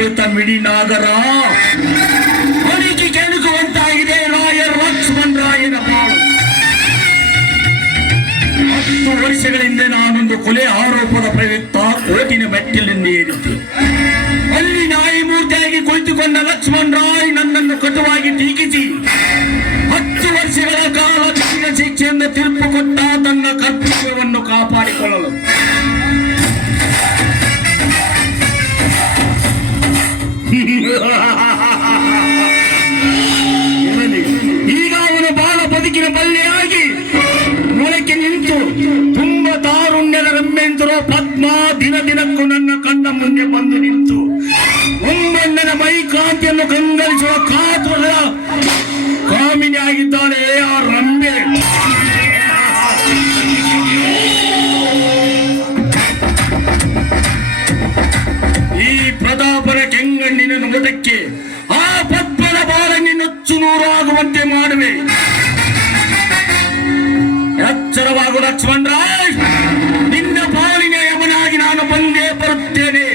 ಪೇತ ಮಿಡಿ ನಾಗರ ಅವನಿಗೆ ಕೆಣಕುವಂತಾಗಿದೆ ಲಕ್ಷ್ಮಣ ರಾಯನ ಬಾಳು. 10 ವರ್ಷಗಳ ಹಿಂದೆ ನಾನೊಂದು ಕೊಲೆ ಆರೋಪದ ಪ್ರಯುಕ್ತ ಕೋರ್ಟಿನ ಮೆಟ್ಟಿಲಿಂದ ಏರಿದ್ದೆ. ಅಲ್ಲಿ ನ್ಯಾಯಮೂರ್ತಿಯಾಗಿ ಕುಳಿತುಕೊಂಡ ಲಕ್ಷ್ಮಣ ರಾಯ್ ನನ್ನನ್ನು ಕಟುವಾಗಿ ಟೀಕಿಸಿ 10 ವರ್ಷಗಳ ಕಾಲ ಕಠಿಣ ಶಿಕ್ಷೆಯಿಂದ ತೀರ್ಪು ಕೊಟ್ಟ ತನ್ನ ಕರ್ತವ್ಯವನ್ನು ಕಾಪಾಡಿಕೊಳ್ಳಲು. ಈಗ ಅವನು ಬಾಳ ಬದುಕಿನ ಬಲ್ಲೆಯಾಗಿ ಮೊಳಕೆ ನಿಂತು ತುಂಬ ತಾರುಣ್ಯದ ರಮ್ಮೆಂತರೋ ಪದ್ಮ ದಿನ ದಿನಕ್ಕೂ ನನ್ನ ಕಣ್ಣ ಮುಂದೆ ಬಂದು ನಿಂತು ಒಂಬಣ್ಣನ ಮೈಕಾಂತಿಯನ್ನು ಕಂಗಲಿಸುವ ಕಾತುರ ಕಾಮಿನಿ ಆಗಿದ್ದಾಳೆ ಆ ರಂಬೆ. ಈ ಪ್ರತಾಪನ ಕೆಂಗಣ್ಣಿನ ನೋಟಕ್ಕೆ ಆ ಪದ್ಮನ ಬಾಲನಿ ನುಚ್ಚು ನೂರಾಗುವಂತೆ ಮಾಡುವೆ. ಎಚ್ಚರವಾಗು ಲಕ್ಷ್ಮಣ ರಾಯ್, ನಿನ್ನ ಪಾಲಿನ ಯಮನಾಗಿ ನಾನು ಬಂದೇ ಬರುತ್ತೇನೆ.